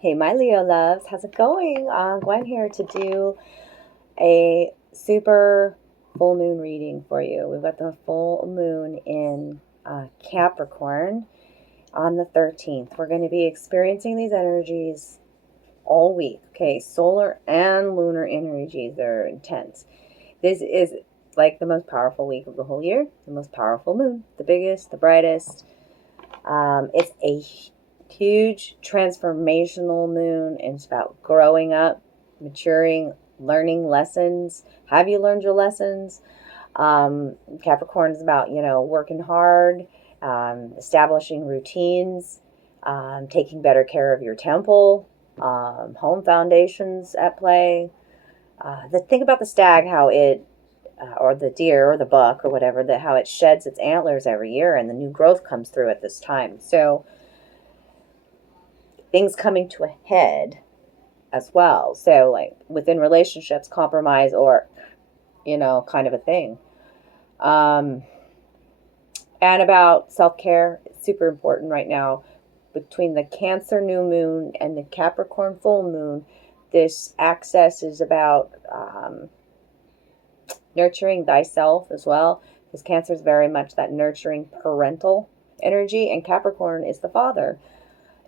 Hey, my Leo loves, how's it going? Gwen here to do a super full moon reading for you. We've got the full moon in Capricorn on the 13th. We're going to be experiencing these energies all week. Okay, solar and lunar energies, they're intense. This is like the most powerful week of the whole year, the most powerful moon, the biggest, the brightest. It's a huge transformational moon. It's about growing up, maturing, learning lessons. Have you learned your lessons? Capricorn is about, working hard, establishing routines, taking better care of your temple, home foundations at play. The thing about the stag, how it or the deer or the buck or whatever, that how it sheds its antlers every year and the new growth comes through at this time. So things coming to a head as well. So like within relationships, compromise or, kind of a thing. And about self-care, it's super important right now. Between the Cancer new moon and the Capricorn full moon, this access is about nurturing thyself as well, because Cancer is very much that nurturing parental energy, and Capricorn is the father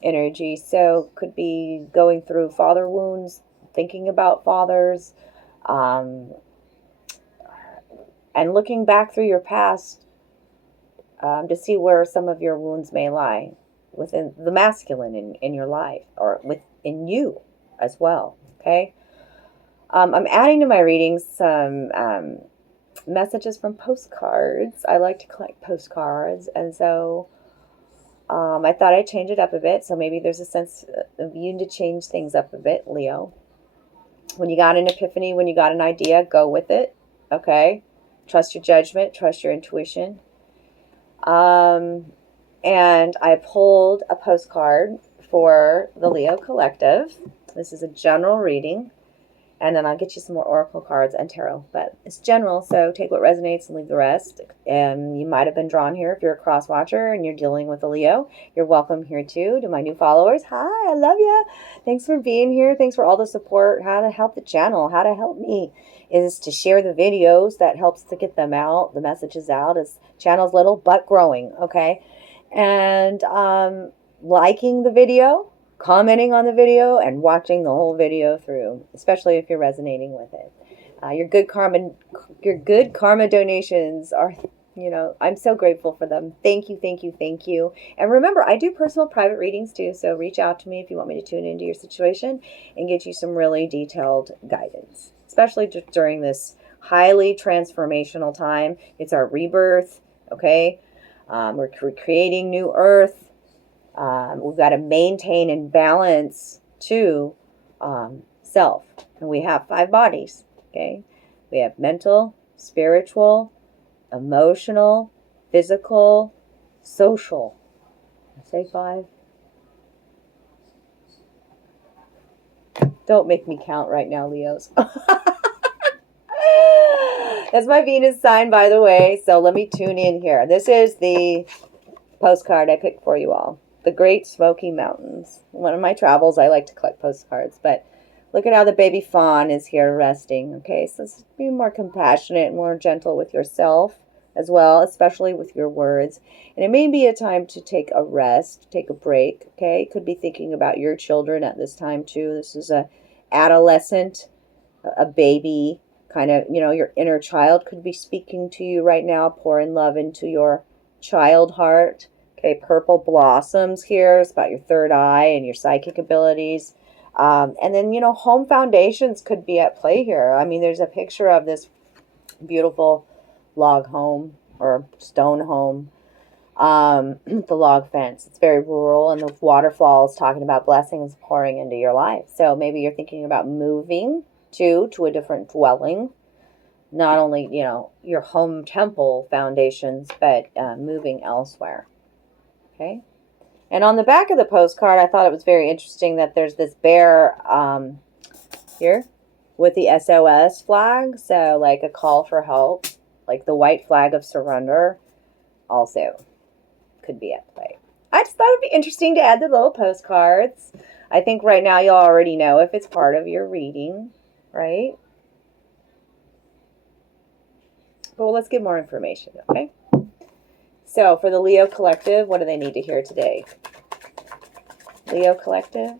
energy. So could be going through father wounds, thinking about fathers, and looking back through your past to see where some of your wounds may lie within the masculine in your life or within you as well. Okay. I'm adding to my readings some messages from postcards. I like to collect postcards, and so I thought I'd change it up a bit. So maybe there's a sense of you to change things up a bit, Leo. When you got an epiphany, when you got an idea, go with it. Okay. Trust your judgment, trust your intuition. And I pulled a postcard for the Leo Collective. This is a general reading. And then I'll get you some more oracle cards and tarot. But it's general, so take what resonates and leave the rest. And you might have been drawn here if you're a cross watcher and you're dealing with a Leo. You're welcome here too. To my new followers, hi, I love you. Thanks for being here. Thanks for all the support. How to help the channel, how to help me is to share the videos. That helps to get them out, the messages out. As channel's little but growing, okay? And liking the video, commenting on the video, and watching the whole video through, especially if you're resonating with it. Your good karma donations are, I'm so grateful for them. Thank you, thank you, thank you. And remember, I do personal private readings too, so reach out to me if you want me to tune into your situation and get you some really detailed guidance, especially during this highly transformational time. It's our rebirth, okay? We're creating new earth. We've got to maintain and balance to self. And we have 5 bodies, okay? We have mental, spiritual, emotional, physical, social. Did I say 5? Don't make me count right now, Leos. That's my Venus sign, by the way. So let me tune in here. This is the postcard I picked for you all. The Great Smoky Mountains. One of my travels, I like to collect postcards, but look at how the baby fawn is here resting. Okay, so be more compassionate, more gentle with yourself as well, especially with your words. And it may be a time to take a rest, take a break. Okay, could be thinking about your children at this time too. This is a adolescent, a baby, kind of, your inner child could be speaking to you right now, pouring love into your child heart. Okay, purple blossoms here. It's about your third eye and your psychic abilities. And then, home foundations could be at play here. I mean, there's a picture of this beautiful log home or stone home. The log fence. It's very rural, and the waterfall is talking about blessings pouring into your life. So maybe you're thinking about moving to a different dwelling. Not only, your home temple foundations, but moving elsewhere. Okay. And on the back of the postcard, I thought it was very interesting that there's this bear here with the SOS flag. So like a call for help, like the white flag of surrender also could be at play. I just thought it would be interesting to add the little postcards. I think right now you already know if it's part of your reading, right? But let's get more information, okay? So for the Leo Collective, what do they need to hear today? Leo Collective?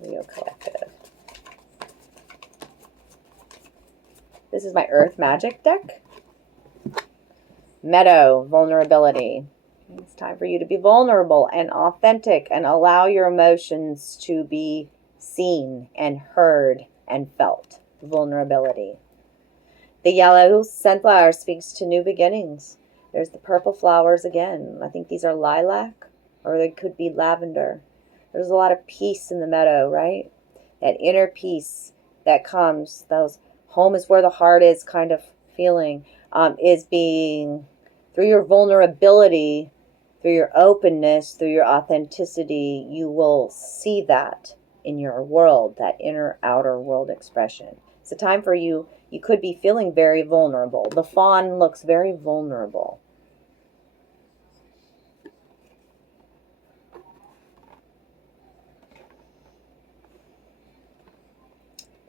Leo Collective. This is my Earth Magic deck. Meadow, vulnerability. It's time for you to be vulnerable and authentic and allow your emotions to be seen and heard and felt. Vulnerability. The yellow sunflower speaks to new beginnings. There's the purple flowers again. I think these are lilac, or they could be lavender. There's a lot of peace in the meadow, right? That inner peace that comes, those home is where the heart is kind of feeling, is being, through your vulnerability, through your openness, through your authenticity, you will see that in your world, that inner outer world expression. It's a time for you. You could be feeling very vulnerable. The fawn looks very vulnerable.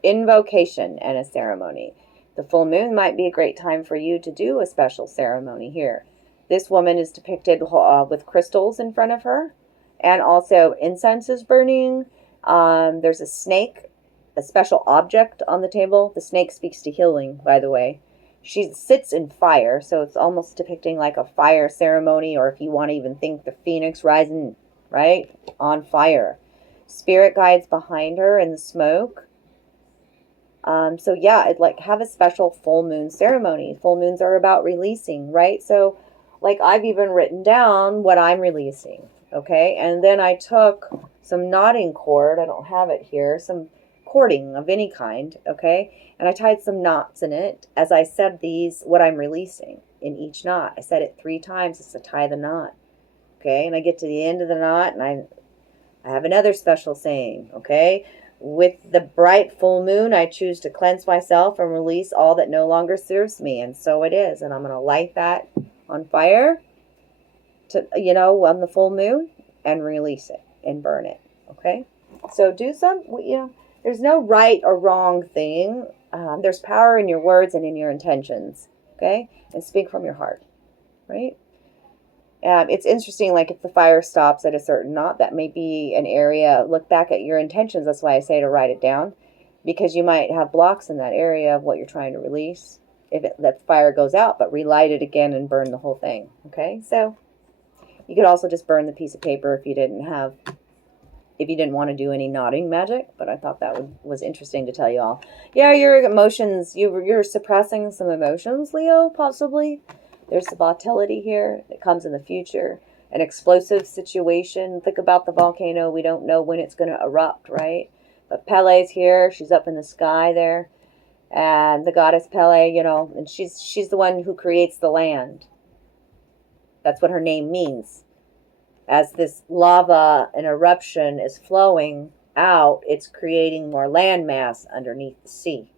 Invocation and a ceremony. The full moon might be a great time for you to do a special ceremony here. This woman is depicted with crystals in front of her, and also incense is burning. There's a snake, a special object on the table. The snake speaks to healing, by the way. She sits in fire, so it's almost depicting like a fire ceremony, or if you want to even think the phoenix rising, right, on fire. Spirit guides behind her in the smoke. So yeah, I'd like have a special full moon ceremony. Full moons are about releasing, right? So like I've even written down what I'm releasing, okay? And then I took some knotting cord, I don't have it here, some cording of any kind, okay? And I tied some knots in it as I said what I'm releasing in each knot. I said it 3 times just to tie the knot, okay? And I get to the end of the knot and I have another special saying, okay? With the bright full moon, I choose to cleanse myself and release all that no longer serves me. And so it is. And I'm going to light that on fire, on the full moon, and release it and burn it. Okay? So do some, there's no right or wrong thing. There's power in your words and in your intentions. Okay? And speak from your heart. Right? It's interesting, like if the fire stops at a certain knot, that may be an area. Look back at your intentions. That's why I say to write it down, because you might have blocks in that area of what you're trying to release if that fire goes out, but relight it again and burn the whole thing. Okay, so you could also just burn the piece of paper if you didn't want to do any knotting magic. But I thought that was interesting to tell you all. Yeah, your emotions, you're suppressing some emotions, Leo, possibly. There's the volatility here that comes in the future. An explosive situation. Think about the volcano. We don't know when it's going to erupt, right? But Pele's here. She's up in the sky there. And the goddess Pele, and she's the one who creates the land. That's what her name means. As this lava and eruption is flowing out, it's creating more land mass underneath the sea.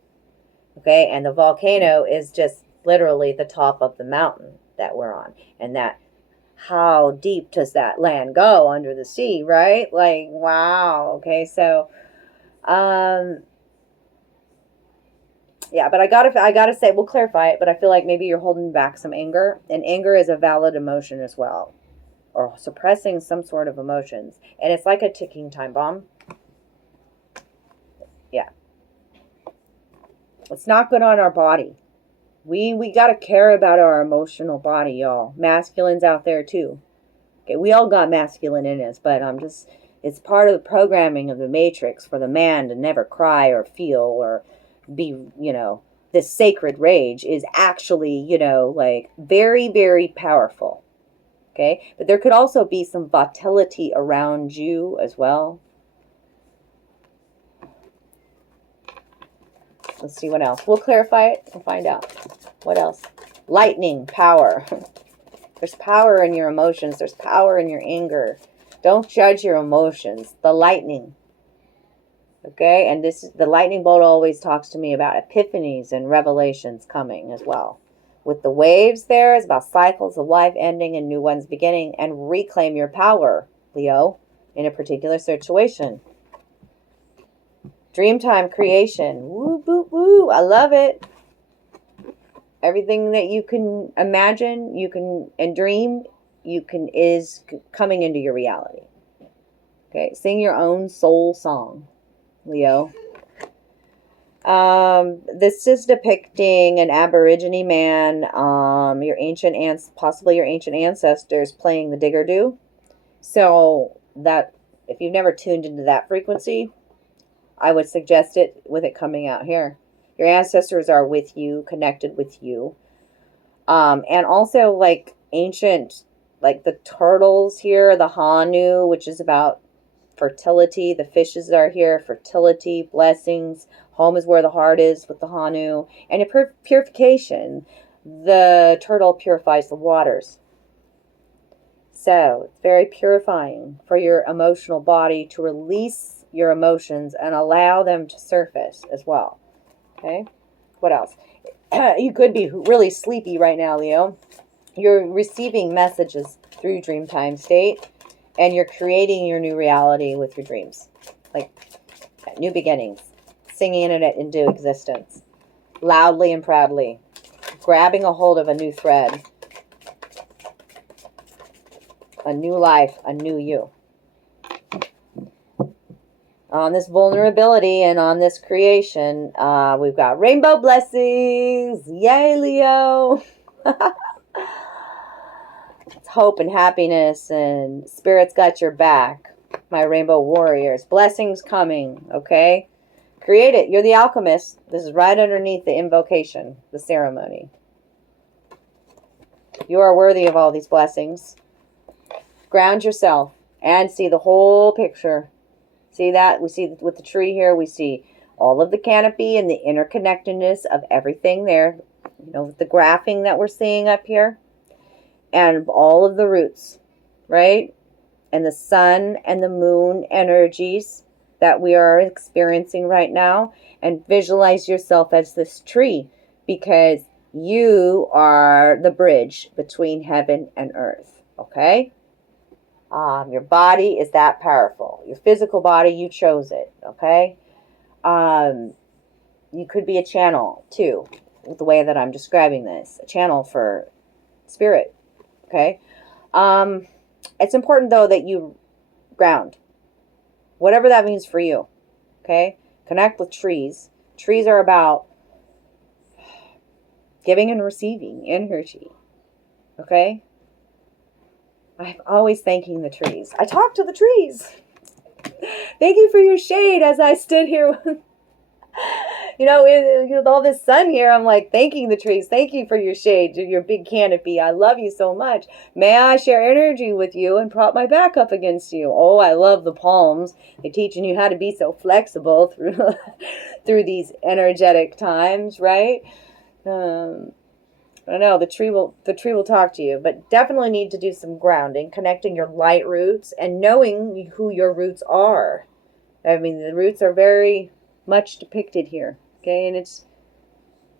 Okay? And the volcano is just literally the top of the mountain that we're on. And that, how deep does that land go under the sea, right? Like, wow. Okay, so yeah, but I gotta say, we'll clarify it, but I feel like maybe you're holding back some anger, and anger is a valid emotion as well, or suppressing some sort of emotions, and it's like a ticking time bomb. Yeah, it's not good on our body. We got to care about our emotional body, y'all. Masculine's out there too. Okay, we all got masculine in us, but it's part of the programming of the matrix for the man to never cry or feel or be, this sacred rage is actually, like very, very powerful. Okay, but there could also be some volatility around you as well. Let's see what else. We'll clarify it and find out. What else? Lightning, power. There's power in your emotions. There's power in your anger. Don't judge your emotions. The lightning. Okay? And the lightning bolt always talks to me about epiphanies and revelations coming as well. With the waves there, it's about cycles of life ending and new ones beginning. And reclaim your power, Leo, in a particular situation. Dreamtime creation. Woo, woo, woo. I love it. Everything that you can imagine, you can, and dream, is coming into your reality. Okay, sing your own soul song, Leo. This is depicting an Aborigine man, your ancient possibly your ancient ancestors playing the didgeridoo. So that, if you've never tuned into that frequency, I would suggest it with it coming out here. Your ancestors are with you, connected with you. And also like ancient, like the turtles here, the Hanu, which is about fertility. The fishes are here, fertility, blessings. Home is where the heart is with the Hanu. And purification. The turtle purifies the waters. So it's very purifying for your emotional body to release your emotions and allow them to surface as well. Okay? What else? You could be really sleepy right now, Leo. You're receiving messages through Dreamtime state, and you're creating your new reality with your dreams. Like new beginnings. Singing it into existence. Loudly and proudly. Grabbing a hold of a new thread. A new life, a new you. On this vulnerability and on this creation, we've got rainbow blessings. Yay, Leo. It's hope and happiness, and Spirit's got your back. My rainbow warriors. Blessings coming, okay? Create it. You're the alchemist. This is right underneath the invocation, the ceremony. You are worthy of all these blessings. Ground yourself and see the whole picture. See that? We see with the tree here, we see all of the canopy and the interconnectedness of everything there. You know, the graphing that we're seeing up here. And all of the roots, right? And the sun and the moon energies that we are experiencing right now. And visualize yourself as this tree, because you are the bridge between heaven and earth, okay? Your body is that powerful. Your physical body, you chose it, okay? You could be a channel, too, with the way that I'm describing this. A channel for spirit, okay? It's important, though, that you ground. Whatever that means for you, okay? Connect with trees. Trees are about giving and receiving energy, okay? I'm always thanking the trees. I talk to the trees. Thank you for your shade as I stood here. With all this sun here, I'm like thanking the trees. Thank you for your shade, your big canopy. I love you so much. May I share energy with you and prop my back up against you? Oh, I love the palms. They're teaching you how to be so flexible through these energetic times, right? I don't know, the tree will talk to you, but definitely need to do some grounding, connecting your light roots and knowing who your roots are. I mean, the roots are very much depicted here, okay? And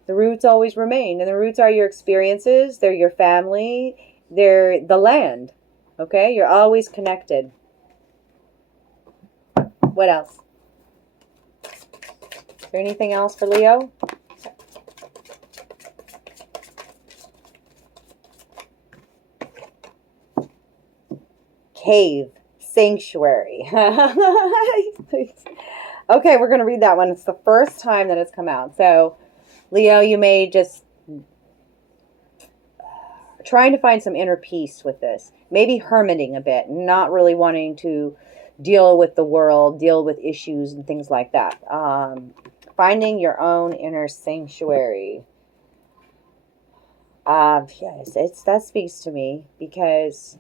the roots always remain, and the roots are your experiences, they're your family, they're the land, okay? You're always connected. What else? Is there anything else for Leo? Cave, sanctuary. Okay, we're going to read that one. It's the first time that it's come out. So, Leo, you may just trying to find some inner peace with this. Maybe hermiting a bit, not really wanting to deal with the world, deal with issues and things like that. Finding your own inner sanctuary. Yes, that speaks to me because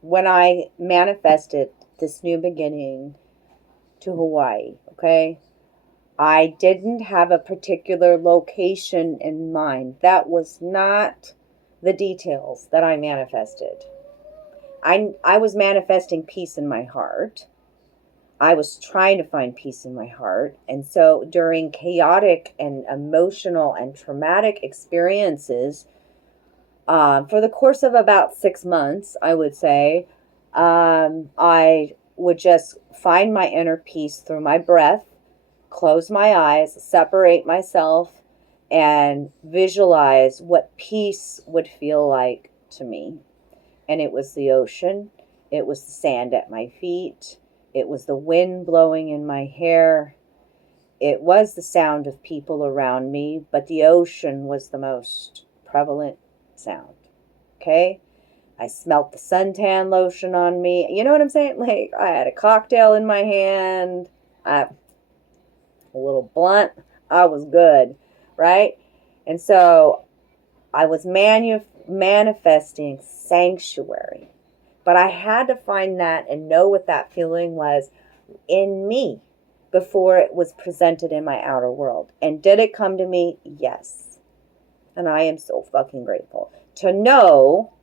when I manifested this new beginning to Hawaii, okay, I didn't have a particular location in mind. That was not the details that I manifested. I was manifesting peace in my heart. I was trying to find peace in my heart. And so during chaotic and emotional and traumatic experiences, for the course of about 6 months, I would say, I would just find my inner peace through my breath, close my eyes, separate myself, and visualize what peace would feel like to me. And it was the ocean. It was the sand at my feet. It was the wind blowing in my hair. It was the sound of people around me, but the ocean was the most prevalent sound. Okay? I smelt the suntan lotion on me. You know what I'm saying? Like, I had a cocktail in my hand. A little blunt. I was good, right? And so I was manifesting sanctuary. But I had to find that and know what that feeling was in me before it was presented in my outer world. And did it come to me? Yes. And I am so fucking grateful to know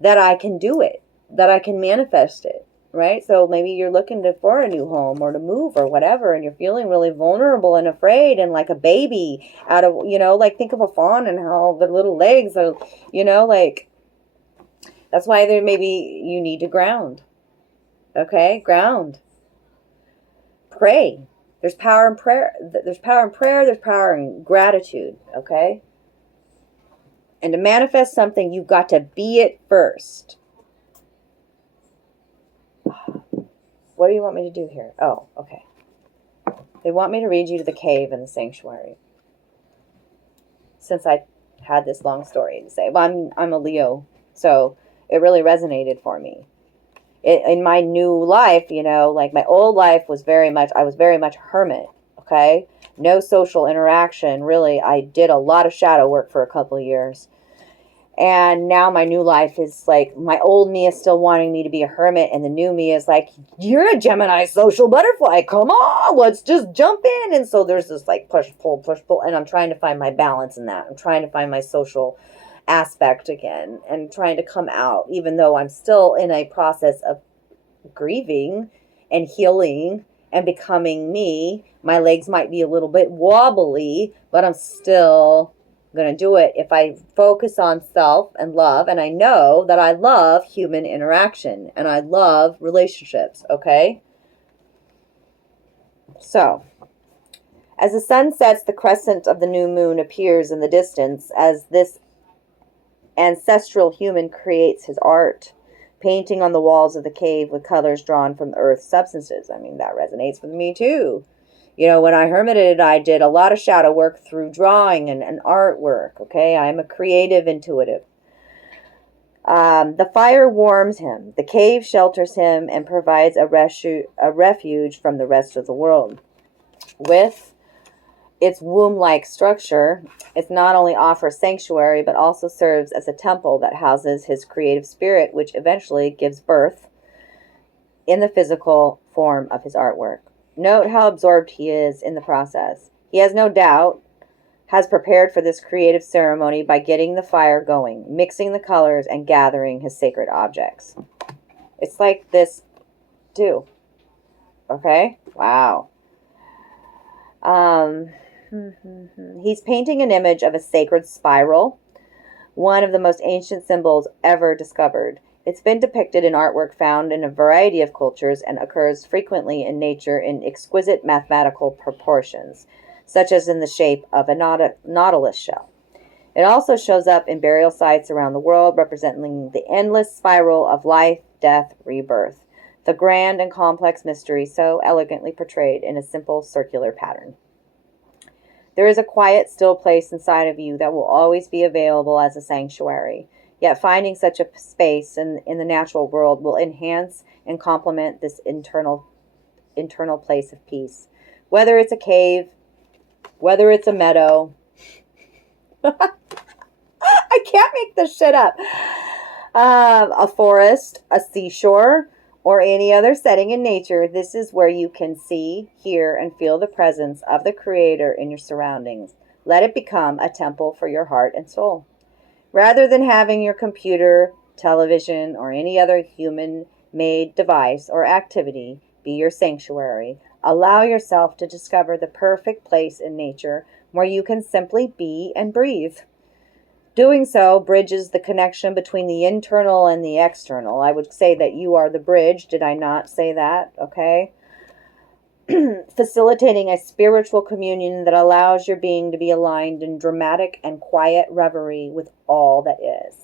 that I can do it, that I can manifest it, right? So maybe you're looking for a new home or to move or whatever, and you're feeling really vulnerable and afraid and like a baby out of, like think of a fawn and how the little legs are, like that's why maybe you need to ground. Okay? Ground. Pray. There's power in prayer. There's power in prayer. There's power in gratitude. Okay? And to manifest something, you've got to be it first. What do you want me to do here? Oh, okay. They want me to read you to the cave and the sanctuary. Since I had this long story to say. Well, I'm a Leo, so it really resonated for me. In my new life, like my old life was I was very much a hermit, okay? No social interaction, really. I did a lot of shadow work for a couple of years. And now my new life is like, my old me is still wanting me to be a hermit, and the new me is like, you're a Gemini social butterfly. Come on, let's just jump in. And so there's this like push, pull, and I'm trying to find my balance in that. I'm trying to find my social aspect again and trying to come out, even though I'm still in a process of grieving and healing and becoming me. My legs might be a little bit wobbly, but I'm still going to do it if I focus on self and love. And I know that I love human interaction and I love relationships. Okay. So as the sun sets, the crescent of the new moon appears in the distance as this ancestral human creates his art, painting on the walls of the cave with colors drawn from earth's substances. I mean, that resonates with me too. When I hermited, I did a lot of shadow work through drawing and artwork, okay? I'm a creative intuitive. The fire warms him. The cave shelters him and provides a refuge from the rest of the world. With its womb-like structure, it not only offers sanctuary, but also serves as a temple that houses his creative spirit, which eventually gives birth in the physical form of his artwork. Note how absorbed he is in the process. He has no doubt has prepared for this creative ceremony by getting the fire going, mixing the colors, and gathering his sacred objects. It's like this too. Okay? Wow. He's painting an image of a sacred spiral, one of the most ancient symbols ever discovered. It's been depicted in artwork found in a variety of cultures and occurs frequently in nature in exquisite mathematical proportions, such as in the shape of a nautilus shell. It also shows up in burial sites around the world, representing the endless spiral of life, death, rebirth, the grand and complex mystery so elegantly portrayed in a simple circular pattern. There is a quiet, still place inside of you that will always be available as a sanctuary. Yet finding such a space in the natural world will enhance and complement this internal place of peace. Whether it's a cave, whether it's a meadow. I can't make this shit up. A forest, a seashore, or any other setting in nature, this is where you can see, hear, and feel the presence of the Creator in your surroundings. Let it become a temple for your heart and soul. Rather than having your computer, television, or any other human-made device or activity be your sanctuary, allow yourself to discover the perfect place in nature where you can simply be and breathe. Doing so bridges the connection between the internal and the external. I would say that you are the bridge. Did I not say that? Okay. Facilitating a spiritual communion that allows your being to be aligned in dramatic and quiet reverie with all that is.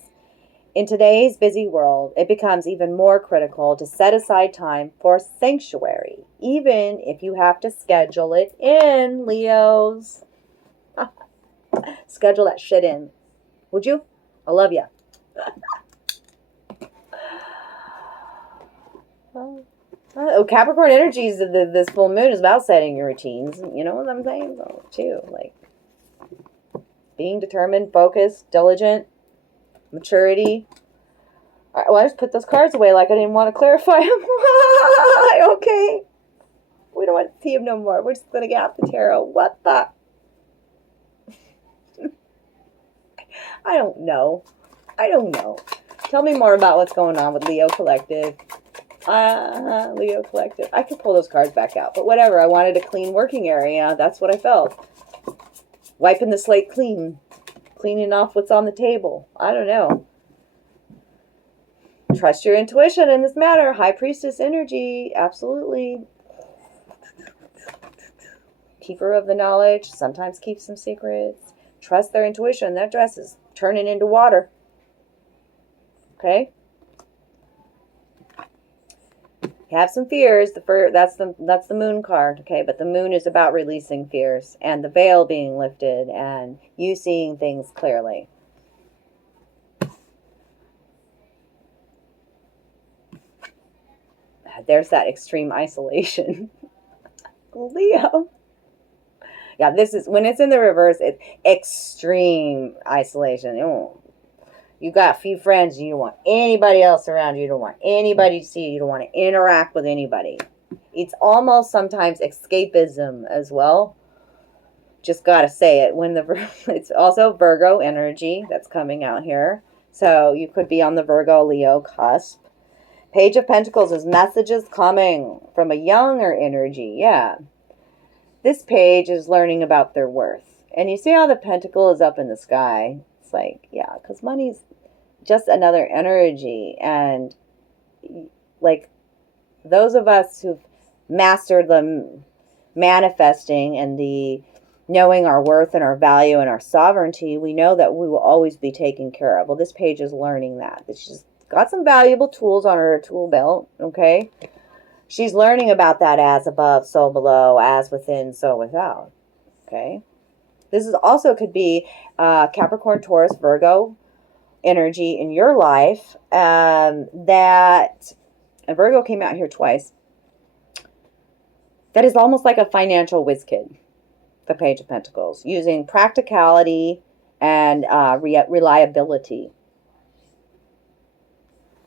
In today's busy world, it becomes even more critical to set aside time for sanctuary, even if you have to schedule it in, Leos. Schedule that shit in. Would you? I love you. Oh, Capricorn energies, this full moon is about setting your routines. You know what I'm saying? So, too, like being determined, focused, diligent, maturity. All right, well, I just put those cards away like I didn't want to clarify them. Okay. We don't want to see them no more. We're just going to get out the tarot. What the? I don't know. Tell me more about what's going on with Leo Collective. Leo Collective. I could pull those cards back out, but whatever. I wanted a clean working area. That's what I felt. Wiping the slate clean. Cleaning off what's on the table. I don't know. Trust your intuition in this matter. High Priestess energy. Absolutely. Keeper of the knowledge. Sometimes keeps some secrets. Trust their intuition. That dress is turning into water. Okay? You have some fears. That's the moon card, okay? But the moon is about releasing fears and the veil being lifted and you seeing things clearly. There's that extreme isolation. Leo. Yeah, this is when it's in the reverse, it's extreme isolation. You got a few friends, you don't want anybody else around you, you don't want anybody to see you, you don't want to interact with anybody. It's almost sometimes escapism as well. Just gotta say it. It's also Virgo energy that's coming out here. So you could be on the Virgo Leo cusp. Page of Pentacles is messages coming from a younger energy. Yeah. This page is learning about their worth. And you see how the pentacle is up in the sky? It's like, yeah, because money's just another energy. And like those of us who've mastered the manifesting and the knowing our worth and our value and our sovereignty, we know that we will always be taken care of. Well, this page is learning that. She's got some valuable tools on her tool belt, okay? She's learning about that as above, so below, as within, so without. Okay? This is also could be Capricorn, Taurus, Virgo energy in your life. And Virgo came out here twice. That is almost like a financial whiz kid, the Page of Pentacles, using practicality and reliability.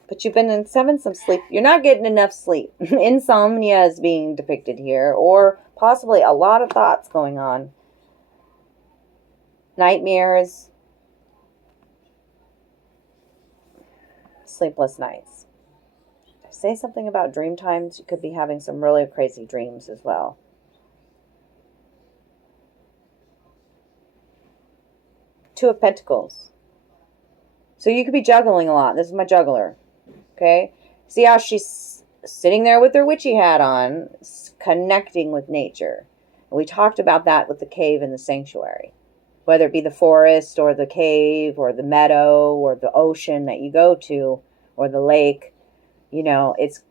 But you've been having some sleep. You're not getting enough sleep. Insomnia is being depicted here, or possibly a lot of thoughts going on. Nightmares. Sleepless nights. Say something about dream times. You could be having some really crazy dreams as well. Two of Pentacles. So you could be juggling a lot. This is my juggler. Okay? See how she's sitting there with her witchy hat on, connecting with nature. And we talked about that with the cave and the sanctuary. Whether it be the forest or the cave or the meadow or the ocean that you go to or the lake, you know, it's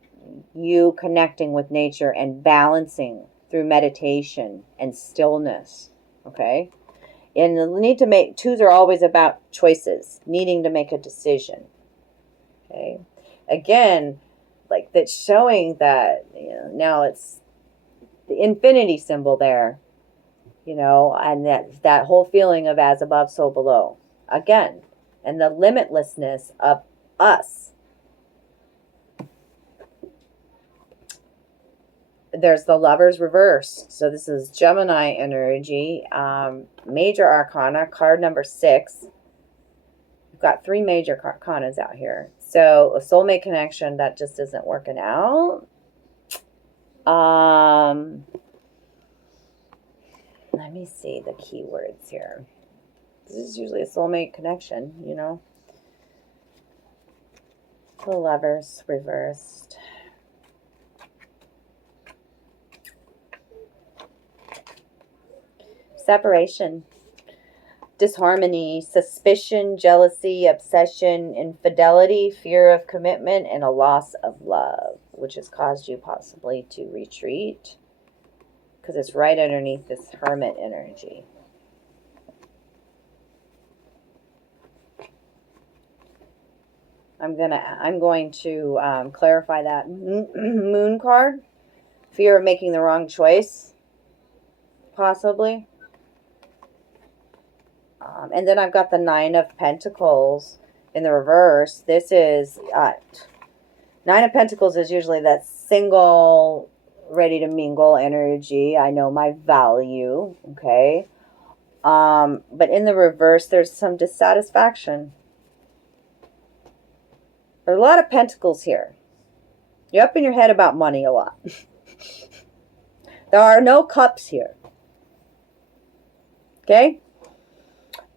you connecting with nature and balancing through meditation and stillness. Okay? And the need to make, twos are always about choices, needing to make a decision. Okay? Again, like that's showing that, you know, now it's the infinity symbol there, you know, and that whole feeling of as above, so below. Again, and the limitlessness of us. There's the Lover's reverse. So this is Gemini energy. Major Arcana, card number 6. We've got 3 major arcanas out here. So a soulmate connection that just isn't working out. Let me see the keywords here. This is usually a soulmate connection, you know. The Lovers reversed. Separation. Disharmony, suspicion, jealousy, obsession, infidelity, fear of commitment, and a loss of love, which has caused you possibly to retreat because it's right underneath this Hermit energy. I'm going to clarify that Moon card. Fear of making the wrong choice, possibly. And then I've got the Nine of Pentacles in the reverse. This is, Nine of Pentacles is usually that single, ready to mingle energy. I know my value, okay? But in the reverse, there's some dissatisfaction. There's a lot of pentacles here. You're up in your head about money a lot. There are no cups here. Okay?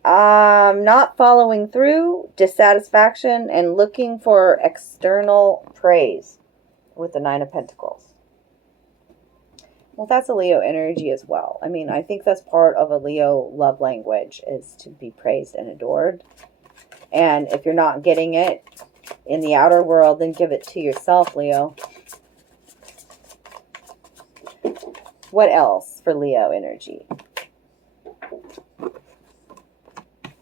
Not following through, dissatisfaction, and looking for external praise with the Nine of Pentacles. Well, that's a Leo energy as well. I mean, I think that's part of a Leo love language, is to be praised and adored. And if you're not getting it in the outer world, then give it to yourself, Leo. What else for Leo energy?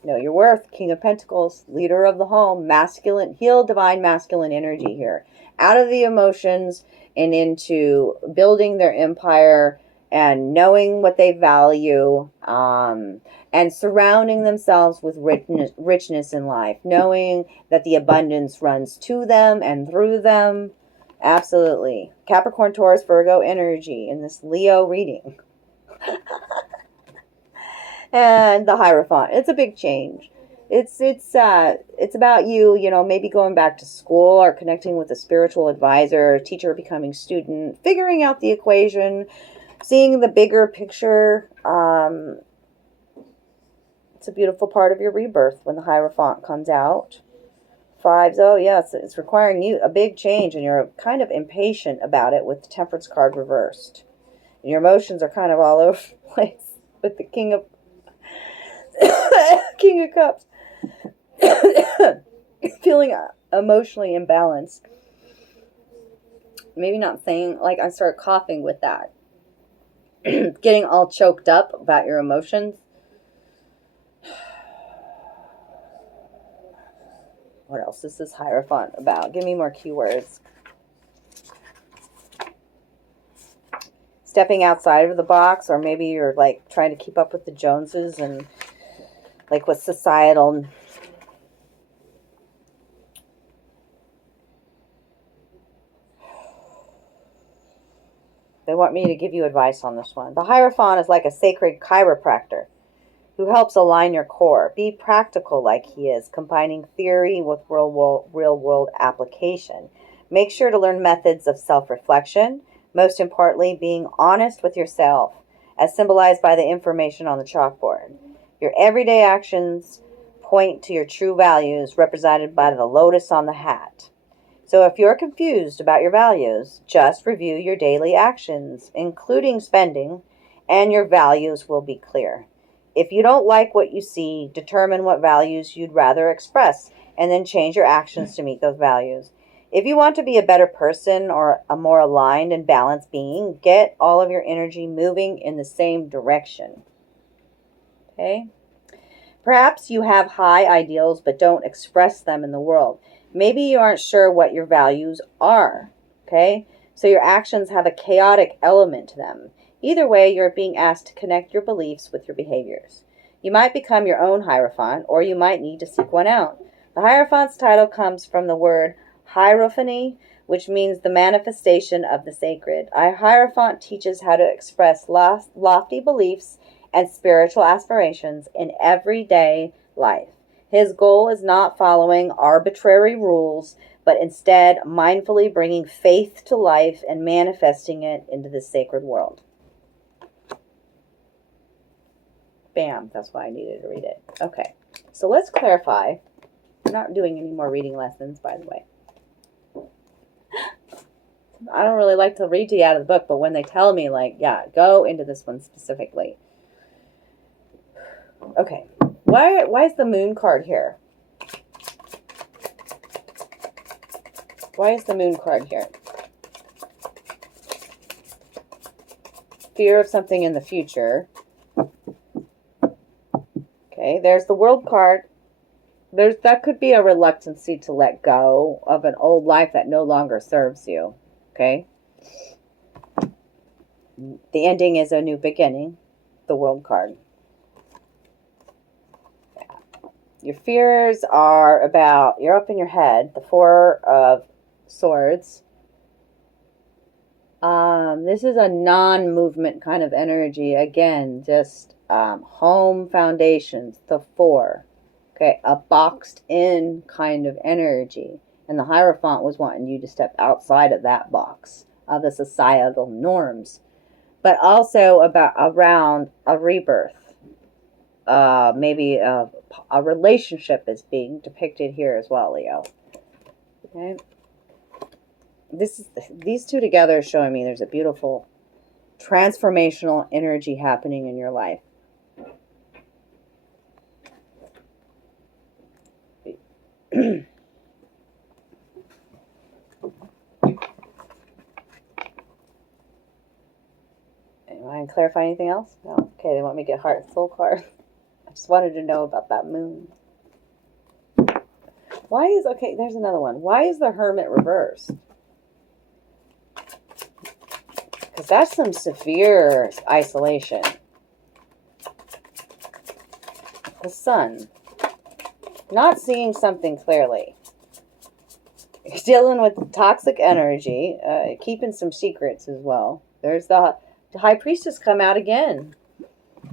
Know your worth, King of Pentacles, leader of the home, masculine, heal divine masculine energy here. Out of the emotions and into building their empire and knowing what they value, and surrounding themselves with richness in life, knowing that the abundance runs to them and through them. Absolutely. Capricorn, Taurus, Virgo energy in this Leo reading. And the Hierophant. It's a big change. It's about you, you know, maybe going back to school or connecting with a spiritual advisor, teacher becoming student, figuring out the equation, seeing the bigger picture. It's a beautiful part of your rebirth when the Hierophant comes out. Fives, oh yes, it's requiring you a big change, and you're kind of impatient about it with the Temperance card reversed. And your emotions are kind of all over the place with the King of Cups. Feeling emotionally imbalanced. Maybe not saying, like, I start coughing with that. Getting all choked up about your emotions. What else is this Hierophant about? Give me more keywords. Stepping outside of the box, or maybe you're like trying to keep up with the Joneses and like with societal. They want me to give you advice on this one. The Hierophant is like a sacred chiropractor who helps align your core. Be practical like he is, combining theory with real-world application. Make sure to learn methods of self-reflection, most importantly, being honest with yourself, as symbolized by the information on the chalkboard. Your everyday actions point to your true values, represented by the lotus on the hat. So if you're confused about your values, just review your daily actions, including spending, and your values will be clear. If you don't like what you see, determine what values you'd rather express, and then change your actions to meet those values. If you want to be a better person or a more aligned and balanced being, get all of your energy moving in the same direction. Okay? Perhaps you have high ideals but don't express them in the world. Maybe you aren't sure what your values are. Okay? So your actions have a chaotic element to them. Either way, you're being asked to connect your beliefs with your behaviors. You might become your own Hierophant, or you might need to seek one out. The Hierophant's title comes from the word hierophany, which means the manifestation of the sacred. A Hierophant teaches how to express lofty beliefs and spiritual aspirations in everyday life. His goal is not following arbitrary rules, but instead mindfully bringing faith to life and manifesting it into the sacred world. Bam. That's why I needed to read it. Okay. So let's clarify. I'm not doing any more reading lessons, by the way. I don't really like to read to you out of the book, but when they tell me, like, yeah, go into this one specifically. Okay. Why is the moon card here? Why is the moon card here? Fear of something in the future. Okay, there's the world card. That could be a reluctancy to let go of an old life that no longer serves you. Okay? The ending is a new beginning. The world card. Your fears are about, you're up in your head, the Four of Swords. This is a non-movement kind of energy. Again, just home foundations, the Four. Okay, a boxed in kind of energy. And the Hierophant was wanting you to step outside of that box of the societal norms. But also around a rebirth. Maybe a relationship is being depicted here as well, Leo. Okay. These two together are showing me there's a beautiful transformational energy happening in your life. Am I going to clarify anything else? No. Okay, they want me to get heart and soul card. I just wanted to know about that moon. Okay, there's another one. Why is the Hermit reversed? Because that's some severe isolation. The Sun. Not seeing something clearly. You're dealing with toxic energy, keeping some secrets as well. There's the High Priestess come out again.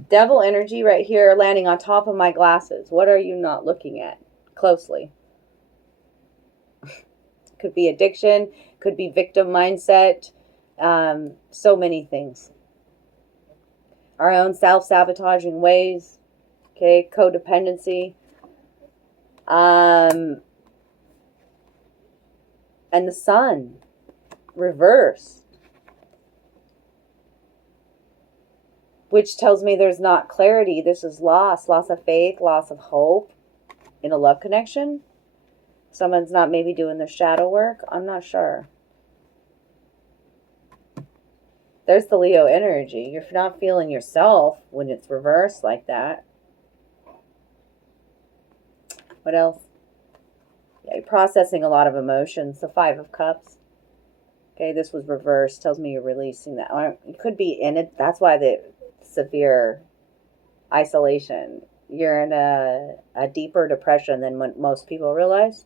Devil energy right here landing on top of my glasses. What are you not looking at closely? Could be addiction, could be victim mindset, so many things. Our own self-sabotaging ways, okay, codependency. And the Sun, reverse. Which tells me there's not clarity. This is loss of faith, loss of hope in a love connection. Someone's not maybe doing their shadow work. I'm not sure. There's the Leo energy. You're not feeling yourself when it's reversed like that. What else? Yeah, you're processing a lot of emotions. The Five of Cups. Okay, this was reversed. Tells me you're releasing that. Or you could be in it. That's why the severe isolation. You're in a deeper depression than what most people realize.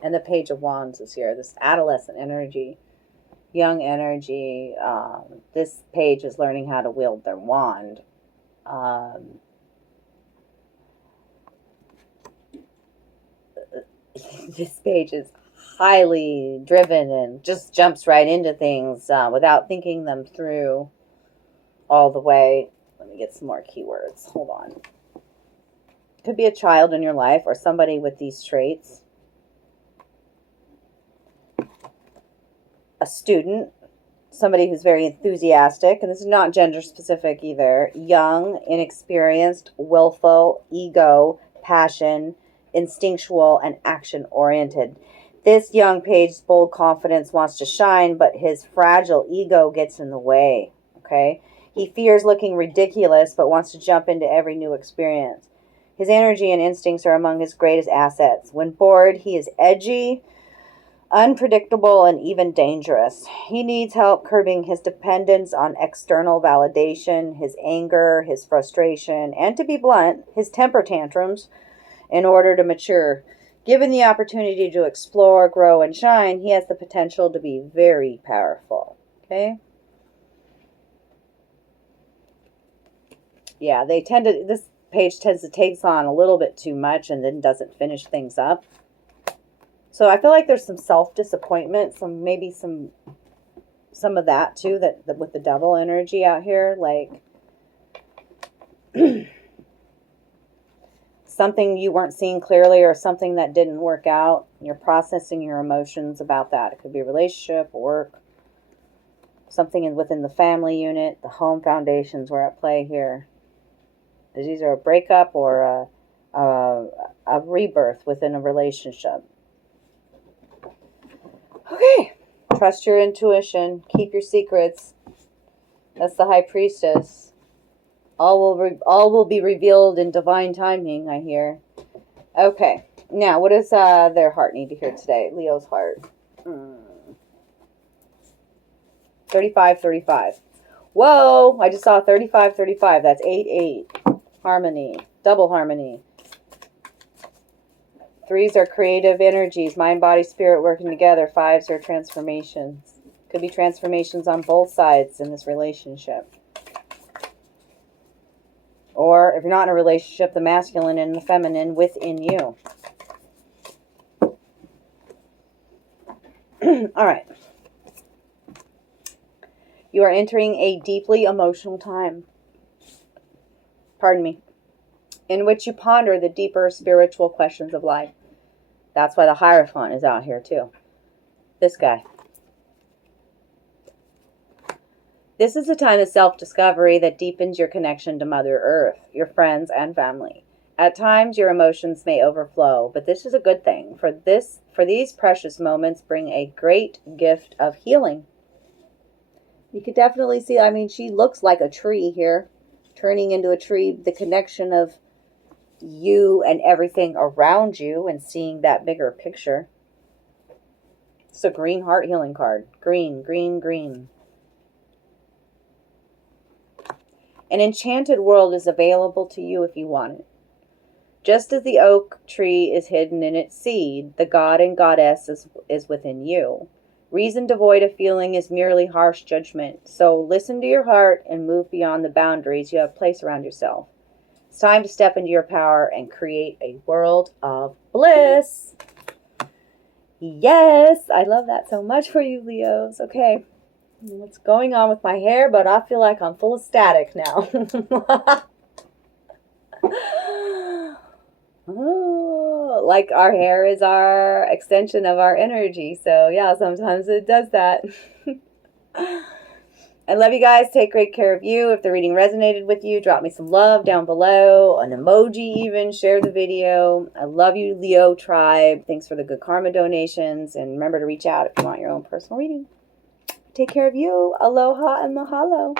And the Page of Wands is here. This adolescent energy, young energy. This page is learning how to wield their wand. This page is highly driven and just jumps right into things without thinking them through all the way. Let me get some more keywords. Hold on. Could be a child in your life or somebody with these traits. A student, somebody who's very enthusiastic, and this is not gender specific either. Young, inexperienced, willful, ego, passion, instinctual, and action oriented. This young page's bold confidence wants to shine, but his fragile ego gets in the way. Okay? He fears looking ridiculous, but wants to jump into every new experience. His energy and instincts are among his greatest assets. When bored, he is edgy, unpredictable, and even dangerous. He needs help curbing his dependence on external validation, his anger, his frustration, and to be blunt, his temper tantrums in order to mature. Given the opportunity to explore, grow, and shine, he has the potential to be very powerful. Okay? Yeah, this page tends to take on a little bit too much and then doesn't finish things up. So I feel like there's some self-disappointment, maybe some of that too, that with the devil energy out here, like something you weren't seeing clearly or something that didn't work out. You're processing your emotions about that. It could be a relationship, work, something within the family unit. The home foundations were at play here. These are a breakup or a rebirth within a relationship. Okay. Trust your intuition. Keep your secrets. That's the High Priestess. All will be revealed in divine timing, I hear. Okay. Now, what does their heart need to hear today? Leo's heart. 35-35. Whoa! I just saw 35-35. That's 8-8. Harmony. Double harmony. Threes are creative energies. Mind, body, spirit working together. Fives are transformations. Could be transformations on both sides in this relationship. Or if you're not in a relationship, the masculine and the feminine within you. All right. You are entering a deeply emotional time. Pardon me. In which you ponder the deeper spiritual questions of life. That's why the Hierophant is out here too. This guy. This is a time of self-discovery that deepens your connection to Mother Earth, your friends, and family. At times, your emotions may overflow, but this is a good thing. For these precious moments bring a great gift of healing. You could definitely see, I mean, she looks like a tree here, turning into a tree. The connection of you and everything around you and seeing that bigger picture. It's a green heart healing card. Green, green, green. An enchanted world is available to you if you want it. Just as the oak tree is hidden in its seed, the god and goddess is within you. Reason devoid of feeling is merely harsh judgment. So listen to your heart and move beyond the boundaries you have placed around yourself. It's time to step into your power and create a world of bliss. Yes, I love that so much for you, Leos. Okay. What's going on with my hair, but I feel like I'm full of static now. Oh, like our hair is our extension of our energy. So yeah, sometimes it does that. I love you guys. Take great care of you. If the reading resonated with you, drop me some love down below, an emoji even, share the video. I love you, Leo tribe. Thanks for the good karma donations. And remember to reach out if you want your own personal reading. Take care of you. Aloha and mahalo.